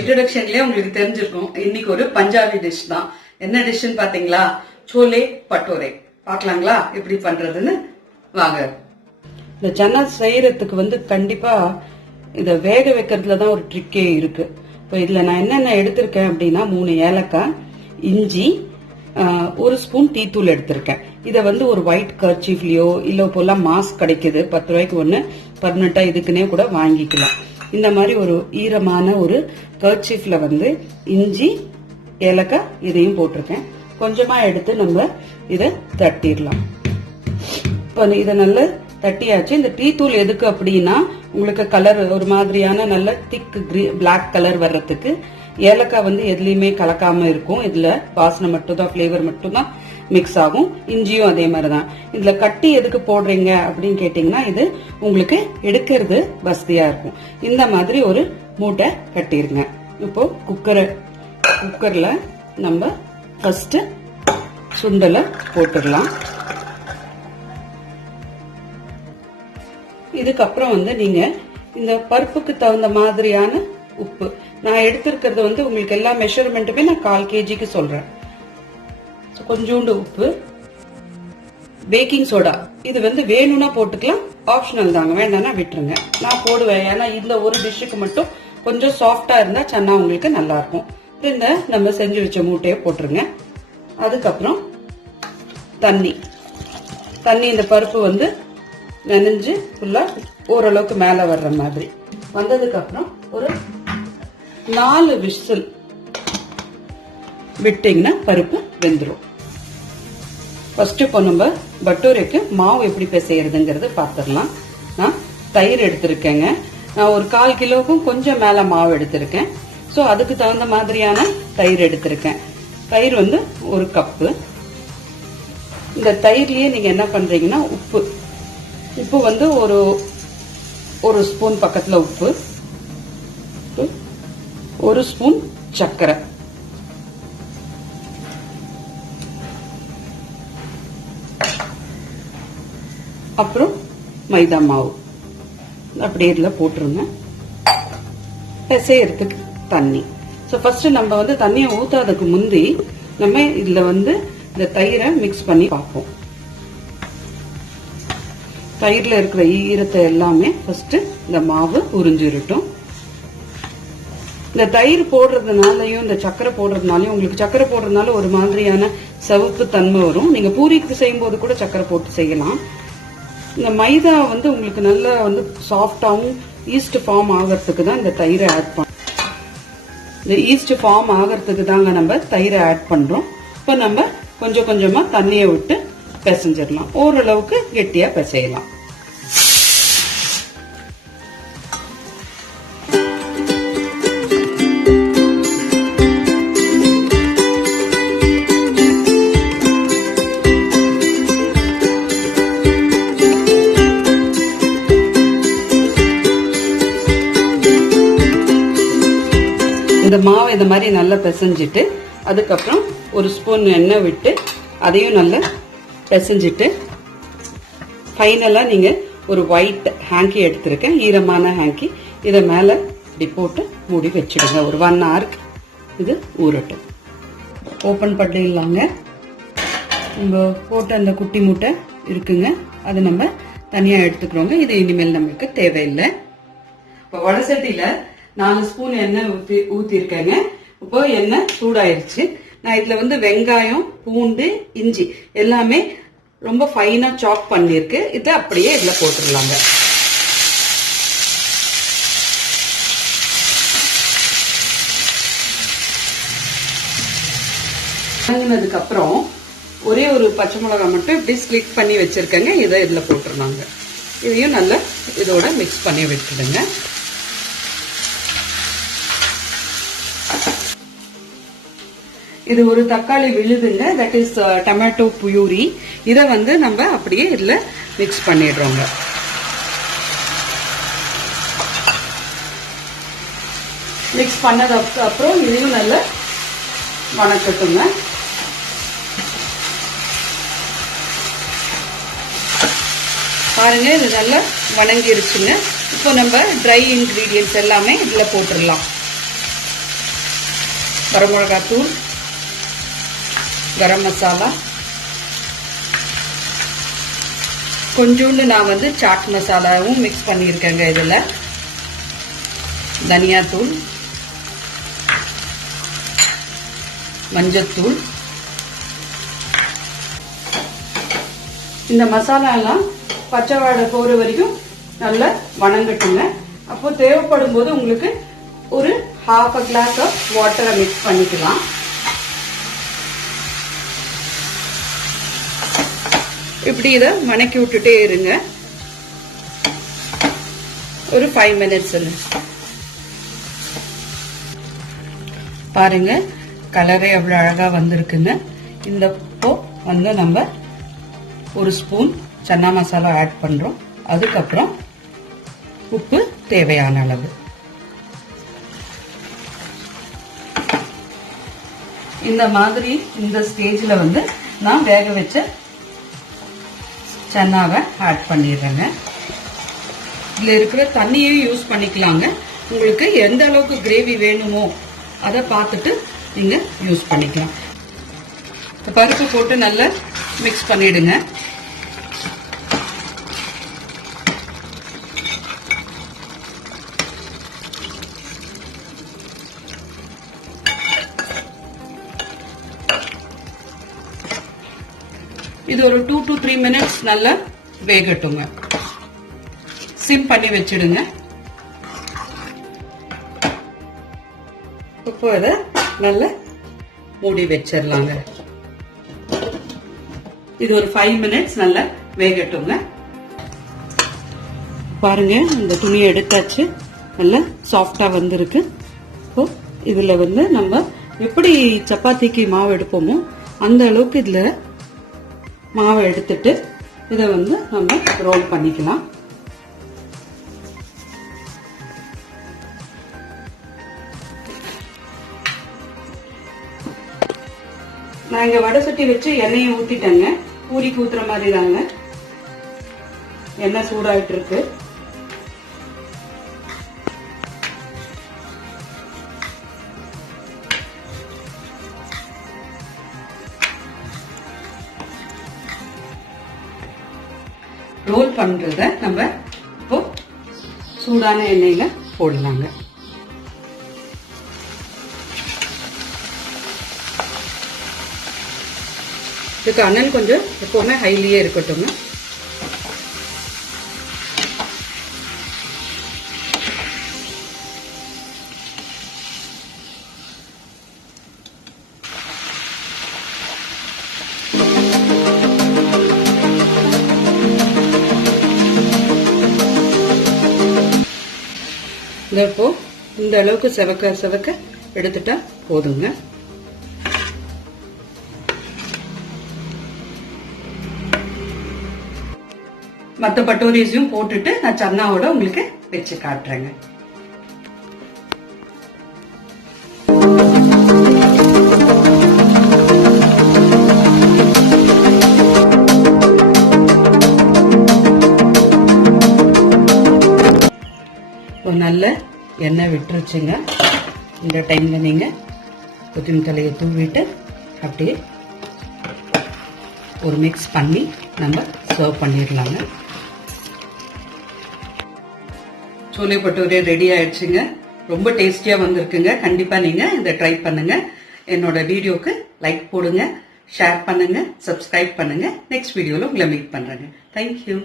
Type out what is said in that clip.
இன்ட்ரோடக்ஷன்லயே உங்களுக்கு தெரிஞ்சிருக்கும் இன்னைக்கு ஒரு பஞ்சாபி டிஷ் தான். என்ன டிஷ்னு பாத்தீங்களா? சோலே பட்டோரே. பாக்கலாங்களா எப்படி பண்றதுன்னு? வாங்க. இந்த சன்னா செய்யறதுக்கு கண்டிப்பா இத வேக வைக்கிறதுலதான் ஒரு ட்ரிக்கே இருக்கு. இப்போ இதுல நான் என்னென்ன எடுத்திருக்கேன் அப்படின்னா 3 ஏலக்காய், இஞ்சி, 1 ஸ்பூன் டீ தூள் எடுத்திருக்கேன். இத ஒரு ஒயிட் கர்ச்சீஃப்லயோ இல்ல போல மாஸ்க் கிடைக்குது 10 ரூபாய்க்கு ஒண்ணு, பர்மனண்டா இதுக்குன்னே கூட வாங்கிக்கலாம். இந்த மாதிரி ஒரு ஈரமான ஒரு கர்ச்சீஃப்ல இஞ்சி, ஏலக்காய் இதையும் போட்டிருக்கேன். கொஞ்சமா எடுத்து நம்ம இத தட்டிடலாம். இப்போ இத நல்லா தட்டியாச்சு. இந்த டீ தூள் எதுக்கு அப்படின்னா உங்களுக்கு கலர் ஒரு மாதிரியான நல்ல திக் பிளாக் கலர் வர்றதுக்கு. ஏலக்காய் எதுலயுமே கலக்காம இருக்கும். இதுல வாசனை மட்டும் தான், பிளேவர் மட்டும் தான் மிக்ஸ் ஆகும். இஞ்சியும் அதே மாதிரிதான். இதுல கட்டி எதுக்கு போடுறீங்க அப்படின்னு கேட்டீங்கன்னா இது உங்களுக்கு எடுக்கிறது வசதியா இருக்கும். இந்த மாதிரி ஒரு மூட்டை கட்டிருங்க. இப்போ குக்கர்ல நம்ம ஃபர்ஸ்ட் சுண்டலை போட்டுடலாம். இதுக்கப்புறம் நீங்க இந்த பருப்புக்கு தகுந்த மாதிரியான உப்பு நான் எடுத்திருக்கிறது உங்களுக்கு எல்லா மெஷர்மெண்ட்டுமே நான் 1/4 kgக்கு சொல்றேன். கொஞ்சோண்டு உப்பு, பேக்கிங் சோடா இது வேணும்னா போட்டுக்கலாம், ஆப்ஷனல் தாங்க, வேண்டாம்னா விட்டுருங்க. நான் போடுவேன், ஏன்னா இந்த ஒரு டிஷ்ஷுக்கு மட்டும் கொஞ்சம் சாஃப்டா இருந்தா சன்னா உங்களுக்கு நல்லா இருக்கும். இந்த நம்ம செஞ்சு வச்ச மூட்டையை போட்டுருங்க. அதுக்கப்புறம் தண்ணி இந்த பருப்பு நனைஞ்சு ஃபுல்லா ஓரளவுக்கு மேல வர்ற மாதிரி வந்ததுக்கு அப்புறம் ஒரு 4 விசில் விட்டீங்கன்னா பருப்பு வெந்துடும். ஃபர்ஸ்ட் இப்போ நம்ம பட்டோரைக்கு மாவு எப்படி பிசையறதுங்கிறது பார்த்துடலாம். நான் தயிர் எடுத்திருக்கேங்க. நான் ஒரு 1/4 கிலோவுக்கும் கொஞ்சம் மேல மாவு எடுத்திருக்கேன். ஸோ அதுக்கு தகுந்த மாதிரியான தயிர் எடுத்திருக்கேன். தயிர் 1 கப்பு. இந்த தயிர்லயே நீங்க என்ன பண்றீங்கன்னா உப்பு ஒரு ஸ்பூன் பக்கத்துல உப்பு, 1 ஸ்பூன் சர்க்கரை, அப்புறம் மைதா மாவு அப்படியே இதுல போட்டுருங்க. பிசையறதுக்கு தண்ணி. சோ ஃபர்ஸ்ட் நம்ம தண்ணியை ஊத்தாததுக்கு முந்தி நம்ம இதுல இந்த தயிரை மிக்ஸ் பண்ணி பார்ப்போம். தயிர்ல இருக்கிற ஈரத்தை எல்லாமே ஃபர்ஸ்ட் இந்த மாவு உறிஞ்சிரட்டும். இந்த தயிர் போடுறதுனாலயும் இந்த சக்கரை போடுறதுனாலயும் உங்களுக்கு சக்கரை போடுறதுனால ஒரு மாதிரியான சிவப்பு தன்மை வரும். நீங்க பூரிக்கு செய்யும் போது கூட சக்கரை போட்டு செய்யலாம். இந்த மைதா உங்களுக்கு நல்லா சாஃப்டாவும் ஈஸ்ட் ஃபார்ம் ஆகிறதுக்கு தான் இந்த தயிரை ஆட் பண்ணோம். இந்த ஈஸ்ட் ஃபார்ம் ஆகிறதுக்கு தாங்க நம்ம தயிரை ஆட் பண்றோம். இப்ப நம்ம கொஞ்சம் கொஞ்சமா தண்ணியை விட்டு பிசைஞ்சிடலாம். ஓரளவுக்கு கெட்டியா பிசையலாம். இந்த மாவு இந்த மாதிரி நல்லா பிசைஞ்சிட்டு அதுக்கப்புறம் 1 ஸ்பூன் எண்ணெய் விட்டு அதையும் நல்லா பிசைஞ்சிட்டு ஃபைனலா நீங்க ஒரு ஒயிட் ஹேங்கி எடுத்திருக்கேன், ஈரமான ஹேங்கி. இதை மேல இப்படி போட்டு மூடி வச்சிடுங்க. ஒரு 1 hour இது ஊறட்டும். ஓபன் பண்ணிடலாங்க. நம்ம போட்ட அந்த குட்டி மூட்டை இருக்குங்க, அது நம்ம தனியா எடுத்துக்கிறோங்க. இது இனிமேல் நமக்கு தேவையில்லை. இப்போ வடசட்டியில 4 ஸ்பூன் எண்ணெய் ஊத்திருக்கேங்க. இப்போ எண்ணெய் சூடாயிருச்சு. நான் இதுல வெங்காயம், பூண்டு, இஞ்சி எல்லாமே ரொம்ப ஃபைனா சாப் பண்ணிருக்கு. இதை அப்படியே இதுல போட்டுடலாங்க. வதங்கினதுக்கு அப்புறம் ஒரே ஒரு பச்சை மிளகாய் மட்டும் இப்படி ஸ்லிட் பண்ணி வச்சிருக்கேங்க. இதை இதுல போட்டுருந்தாங்க. இதையும் நல்லா இதோட மிக்ஸ் பண்ணி விட்டுடுங்க. இது ஒரு தக்காளி விழுதுங்க, தட் இஸ் டொமேட்டோ பியூரி. இதை நம்ம அப்படியே இதுல மிக்ஸ் பண்ணிடுறோங்க. மிக்ஸ் பண்ணதுக்கு அப்புறம் இதையும் நல்லா வணக்கட்டுங்க. பாருங்க, இது நல்லா வணங்கிருச்சுங்க. இப்போ நம்ம ட்ரை இன்கிரீடியன்ட்ஸ் எல்லாமே இதுல போட்டுடலாம். வரமிளகாத்தூள், கரம் மசாலா, கொஞ்சோண்டு நான் வந்து சாட் மசாலாவும் மிக்ஸ் பண்ணியிருக்கேங்க. இதுல தனியாத்தூள், மஞ்சத்தூள். இந்த மசாலா எல்லாம் பச்சை வாடை போற வரைக்கும் நல்லா வணங்கட்டுங்க. அப்போ தேவைப்படும் போது உங்களுக்கு ஒரு half a glass of வாட்டரை மிக்ஸ் பண்ணிக்கலாம். இப்படி இதை வணக்கி விட்டுட்டே இருங்க ஒரு 5 minutes. பாருங்க, கலரே எவ்வளவு அழகா வந்திருக்குங்க. இந்த வந்து நம்ம ஒரு ஸ்பூன் சன்னா மசாலா ஆட் பண்றோம். அதுக்கப்புறம் உப்பு தேவையான அளவு. இந்த மாதிரி இந்த ஸ்டேஜ்ல வந்து நான் வேக வச்ச சன்னாவை ஆட் பண்ணிடுறேங்க. இதுல இருக்கிற தண்ணியை யூஸ் பண்ணிக்கலாங்க. உங்களுக்கு எந்த அளவுக்கு கிரேவி வேணுமோ அதை பார்த்துட்டு நீங்க யூஸ் பண்ணிக்கலாம். பருப்பு போட்டு நல்லா மிக்ஸ் பண்ணிடுங்க. இது ஒரு 2 to 3 minutes நல்லா வேகட்டுங்க. சிம் பண்ணி வச்சிடுங்க. இப்போ இதை நல்லா மூடி வச்சிடலாங்க. இது ஒரு 5 minutes நல்லா வேகட்டுங்க. பாருங்க, இந்த துணியை எடுத்தாச்சு. நல்லா சாஃப்டா வந்திருக்கு. இப்போ இதுல வந்து நம்ம எப்படி சப்பாத்திக்கு மாவு எடுப்போமோ அந்த அளவுக்கு இதுல மாவை எடுத்துட்டு இதை வந்து நம்ம ரோல் பண்ணிக்கலாம். நான் இங்க வடை சட்டி வச்சு எண்ணெயை ஊத்திட்டேங்க. பூரிக்கு ஊத்துற மாதிரி தாங்க. எண்ணெய் சூடாயிட்டு இருக்கு. ரோல் பண்றத நம்ம இப்போ சூடான எண்ணெயில போடலாங்க. இதுக்கு அனல் கொஞ்சம் எப்பவுமே ஹைலியே இருக்கட்டுங்க. இப்போ இந்த அளவுக்கு செவக்க செவக்க எடுத்துட்டா போதுங்க. மற்ற பட்டோரிஸையும் போட்டுட்டு நான் சன்னாவோட உங்களுக்கு வச்சு காட்டுறேங்க. நல்ல எண்ணெய் விட்டுருச்சுங்க. இந்த டைம்ல நீங்க கொத்தமல்லி தலையை தூவிட்டு அப்படியே ஒரு மிக்ஸ் பண்ணி நம்ம சர்வ் பண்ணிடலாங்க. சோலே பட்டோரே ரெடி ஆயிடுச்சுங்க. ரொம்ப டேஸ்டியா வந்திருக்குங்க. கண்டிப்பா நீங்க இதை ட்ரை பண்ணுங்க. என்னோட வீடியோக்கு லைக் போடுங்க, ஷேர் பண்ணுங்க, சப்ஸ்கிரைப் பண்ணுங்க. நெக்ஸ்ட் வீடியோல உங்களை மீட் பண்றேங்க. தேங்க்யூ.